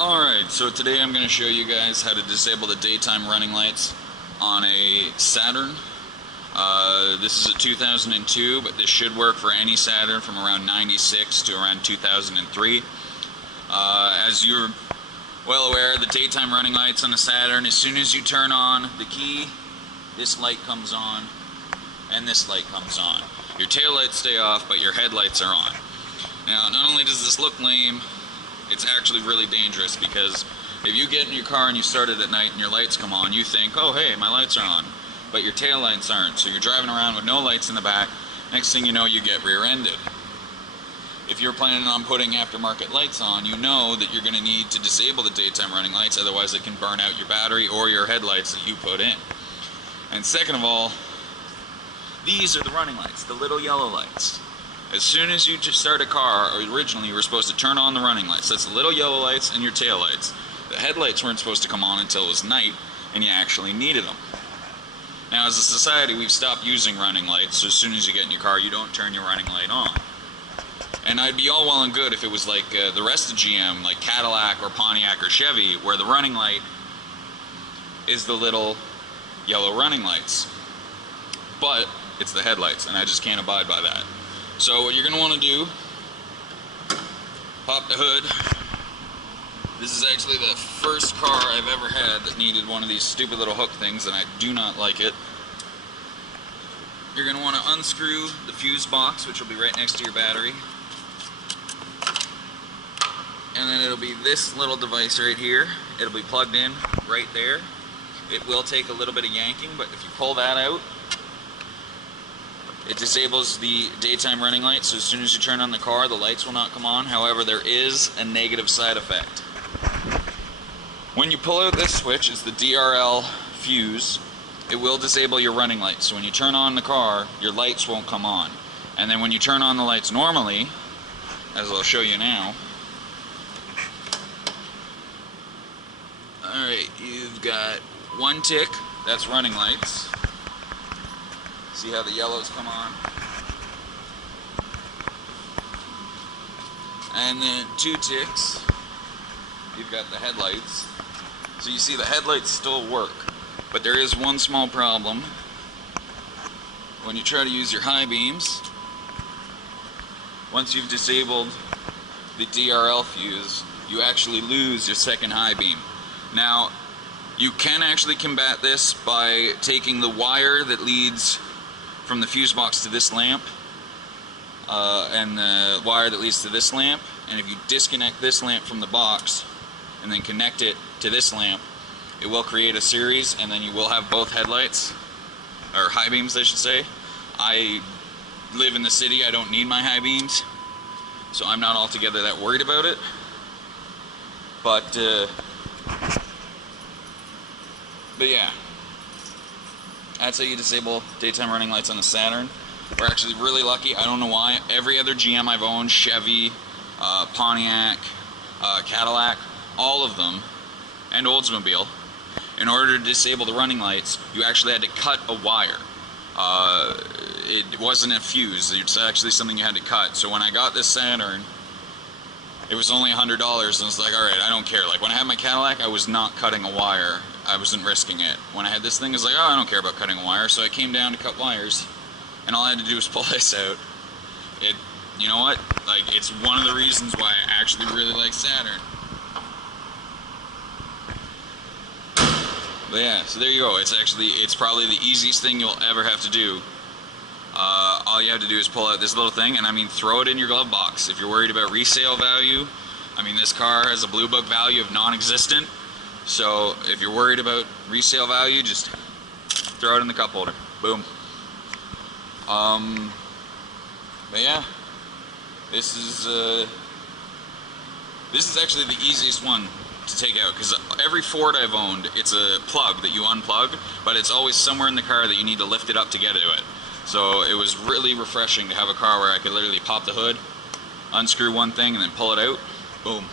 Alright, so today I'm going to show you guys how to disable the daytime running lights on a Saturn. This is a 2002, but this should work for any Saturn from around 96 to around 2003. As you're well aware, the daytime running lights on a Saturn, as soon as you turn on the key, this light comes on, and this light comes on. Your tail lights stay off, but your headlights are on. Now, not only does this look lame, it's actually really dangerous, because if you get in your car and you start it at night and your lights come on, you think, oh hey, my lights are on, but your tail lights aren't, so you're driving around with no lights in the back. Next thing you know, you get rear-ended. If you're planning on putting aftermarket lights on, you know that you're going to need to disable the daytime running lights, otherwise it can burn out your battery or your headlights that you put in. And second of all, these are the running lights, the little yellow lights. As soon as you just start a car, originally you were supposed to turn on the running lights. That's the little yellow lights and your tail lights. The headlights weren't supposed to come on until it was night and you actually needed them. Now, as a society, we've stopped using running lights, so as soon as you get in your car, you don't turn your running light on. And I'd be all well and good if it was like the rest of GM, like Cadillac or Pontiac or Chevy, where the running light is the little yellow running lights. But it's the headlights, and I just can't abide by that. So what you're going to want to do, pop the hood. This is actually the first car I've ever had that needed one of these stupid little hook things, and I do not like it. You're going to want to unscrew the fuse box, which will be right next to your battery. And then it'll be this little device right here. It'll be plugged in right there. It will take a little bit of yanking, but if you pull that out, it disables the daytime running light, so as soon as you turn on the car, the lights will not come on. However, there is a negative side effect. When you pull out this switch, it's the DRL fuse, it will disable your running lights. So when you turn on the car, your lights won't come on. And then when you turn on the lights normally, as I'll show you now, alright, you've got one tick, that's running lights. See how the yellows come on? And then two ticks, you've got the headlights. So you see the headlights still work, but there is one small problem. When you try to use your high beams, once you've disabled the DRL fuse, you actually lose your second high beam. Now, you can actually combat this by taking the wire that leads from the fuse box to this lamp and the wire that leads to this lamp, and if you disconnect this lamp from the box and then connect it to this lamp, it will create a series, and then you will have both headlights, or high beams I should say. I live in the city, I don't need my high beams, so I'm not altogether that worried about it, but yeah. That's how you disable daytime running lights on the Saturn. We're actually really lucky. I don't know why. Every other GM I've owned, Chevy, Pontiac, Cadillac, all of them, and Oldsmobile, in order to disable the running lights, you actually had to cut a wire. It wasn't a fuse. It's actually something you had to cut. So when I got this Saturn, it was only $100, and I was like, alright, I don't care. Like, when I had my Cadillac, I was not cutting a wire. I wasn't risking it. When I had this thing, I was like, oh, I don't care about cutting a wire. So I came down to cut wires, and all I had to do was pull this out. You know what? Like, it's one of the reasons why I actually really like Saturn. But yeah, so there you go. It's probably the easiest thing you'll ever have to do. All you have to do is pull out this little thing, and I mean, throw it in your glove box. If you're worried about resale value, I mean, this car has a blue book value of non-existent. So if you're worried about resale value, just throw it in the cup holder. Boom. But yeah, this is actually the easiest one to take out, because every Ford I've owned, it's a plug that you unplug, but it's always somewhere in the car that you need to lift it up to get to it. So it was really refreshing to have a car where I could literally pop the hood, unscrew one thing, and then pull it out. Boom.